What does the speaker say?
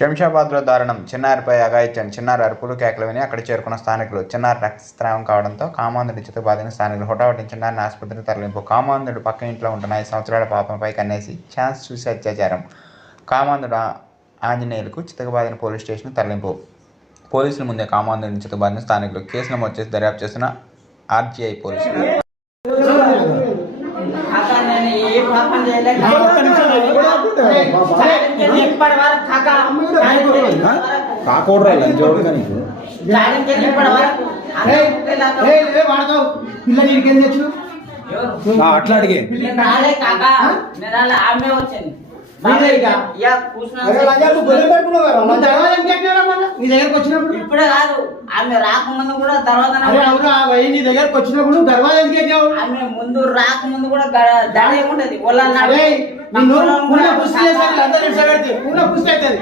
శంషాబాద్లో దారుణం. చిన్నారిపై అఘాయిత్యం చిన్నారి అరుపులు కేకలు విని అక్కడ చేరుకున్న స్థానికులు. చిన్నారి రక్తస్రావం కావడంతో కామాంధుడి చిత్త బాధిన స్థానికులు. హుటాహుటిన చిన్నారిని ఆసుపత్రికి తరలింపు. కామాంధుడు పక్క ఇంట్లో ఉంటున్న ఐదు సంవత్సరాల పాపంపై కన్నేసి ఛాన్స్ చూసి అత్యాచారం. కామాంధుడు ఆంజనేయులకు చితకబాదిన పోలీస్ స్టేషన్ తరలింపు. పోలీసుల ముందే కామాంధుడిని చితకబాదిన స్థానికులు. కేసు నమోదు చేసి దర్యాప్తు చేస్తున్న ఆర్జీఐ పోలీసులు. నీకు వాడతావు పిల్ల నీకేం తెచ్చు అట్లా అడిగే కాకా ఆమె నీ దగ్గరకు వచ్చినప్పుడు ఇప్పుడే కాదు ఆమె రాకముందు కూడా తర్వాత నీ దగ్గరకు వచ్చినప్పుడు దర్వాజా ఎందుకు ఆమె ముందు రాకముందు కూడా దాడి దడ ఏముంటది Uno, pues, ya te...